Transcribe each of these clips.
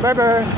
Bye-bye.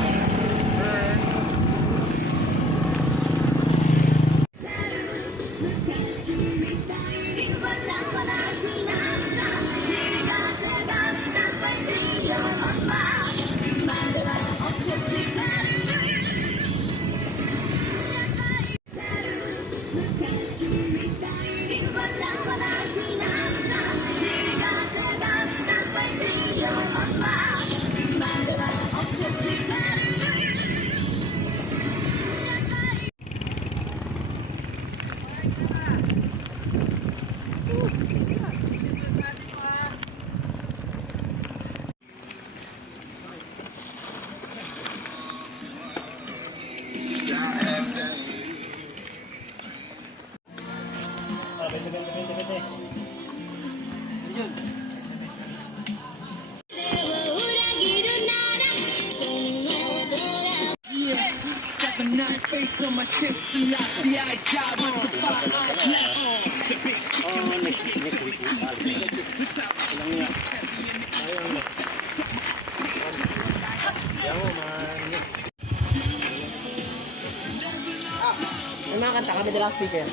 May mga kanta kami dalang speaker.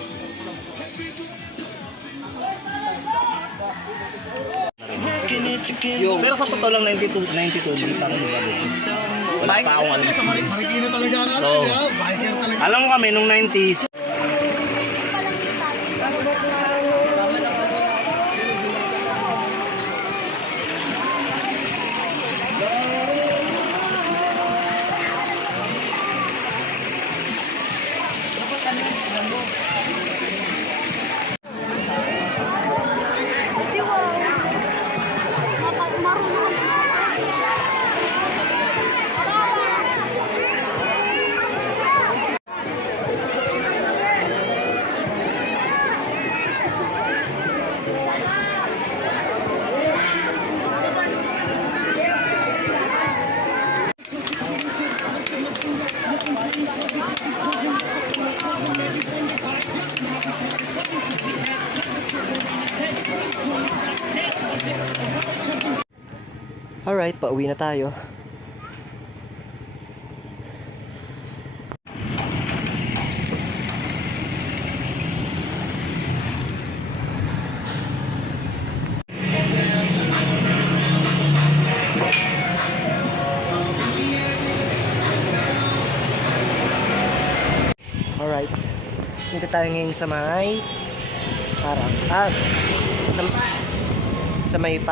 Pero sa totoo lang 92 hindi pa rin wala pa akong alam. Marikina talaga natin, biker talaga. Alam mo kami nung 90s. Alright, pauwi na tayo. Alright, dito tayo ngayon sa may parang sa may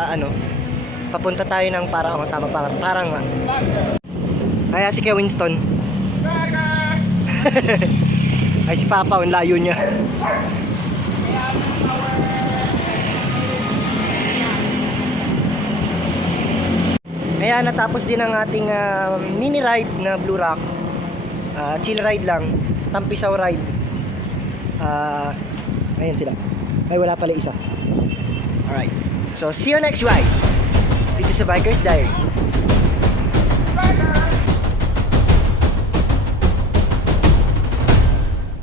papunta tayo ng parang parang ay si Kuya Winston. Ay si Papa, ang layo niya. Ayan, natapos din ang ating mini ride na Blue Rock. Chill ride lang, tampisaw ride. Ayan sila. Ay, wala pala isa. Alright, so see you next ride. Dito sa Biker's Diary.